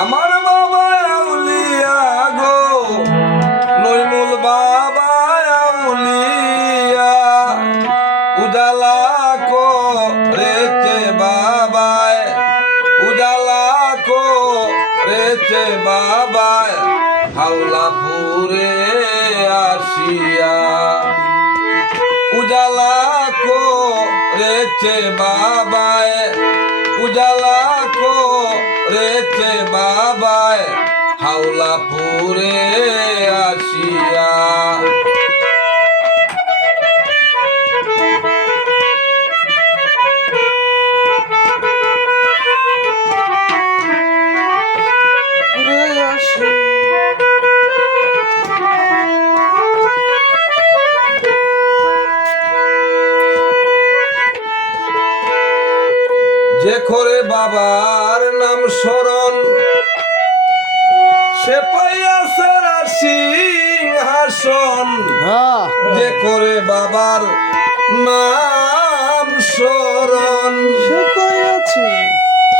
আমার বাবা আউলিয়া গো নইমুল বাবা আউলিয়া উজালা করেছে বাবায় উজালা করেছে বাবায় হাওলাপুরে আসিয়া উজালা করেছে বাবায় উজালা করেছে বাবায় হাওলাপুরে আসিয়া যে করে বাবার নাম স্মরণ সে পাইয়াছে সিংহাসন যে করে বাবার নাম স্মরণ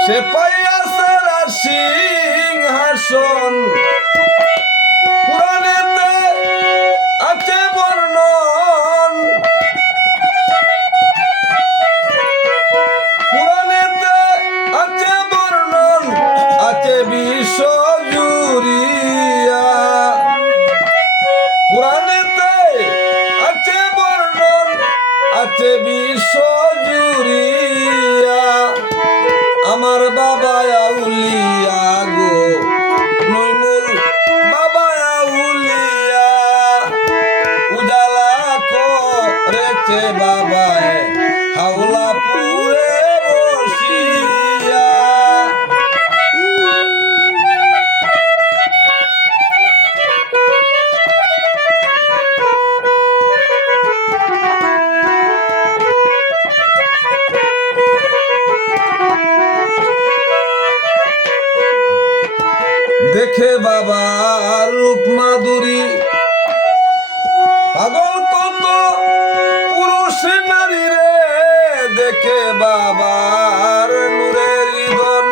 সে পাইয়াছে সিংহাসন পুরাণেতে আছে বর্ণন বিশ্ব জুড়িয়া পুরাণেতে আছে বর্ণন আছে বিশ্ব জুড়িয়া আমার বাবা আউলিয়া গো নইমুল বাবা আউলিয়া উজালা করেছে বাবায় হাওলাপুরে বসিয়া দেখে বাবার রূপ মাধুরী পাগল কত পুরুষ নারী রে দেখে বাবার নূরের ঈদন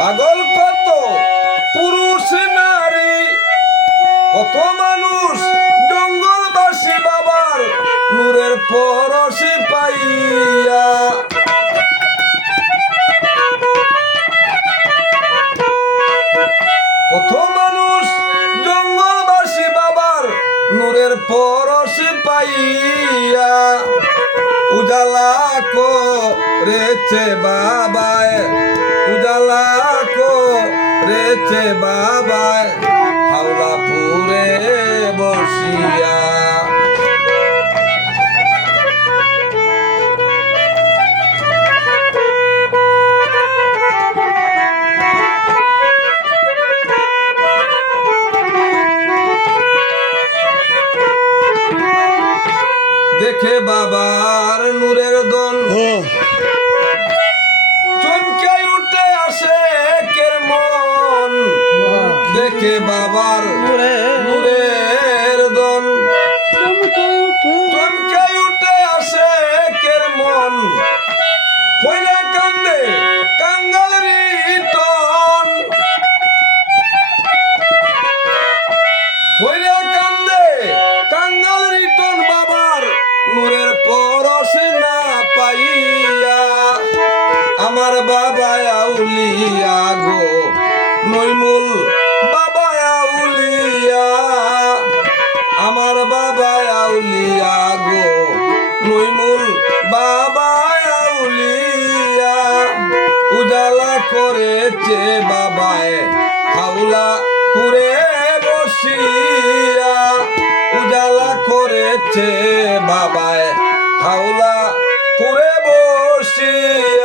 পাগল কত পুরুষ নারী কত মানুষ জঙ্গলবাসী বাবার নূরের পরশে পাইয়া কত মানুষ জঙ্গলবাসী বাবার নূরের পরশে পাইয়া উজালা করেছে বাবায় উজালা করেছে বাবায় হাওলাপুরে বসিয়া দেখে বাবার নূরের দন চমকে উঠে আসে কের মন দেখে বাবার নূরের দন চমকে উঠে আসে কের মন পয়লা কান্দে কাঙ্গাল রিটন পয়লা কান্দে কাঙ্গাল রিটন বাবার নূরের পরশে না পাইয়া আমার বাবা আউলিয়া গো নইমুল বাবা আউলিয়া আমার বাবা আউলিয়া গো নইমুল বাবা আউলিয়া উজালা করেছে বাবায় হাওলাপুরে বসিয়া উজালা করেছে বাবায় হাওলাপুরে বসিয়া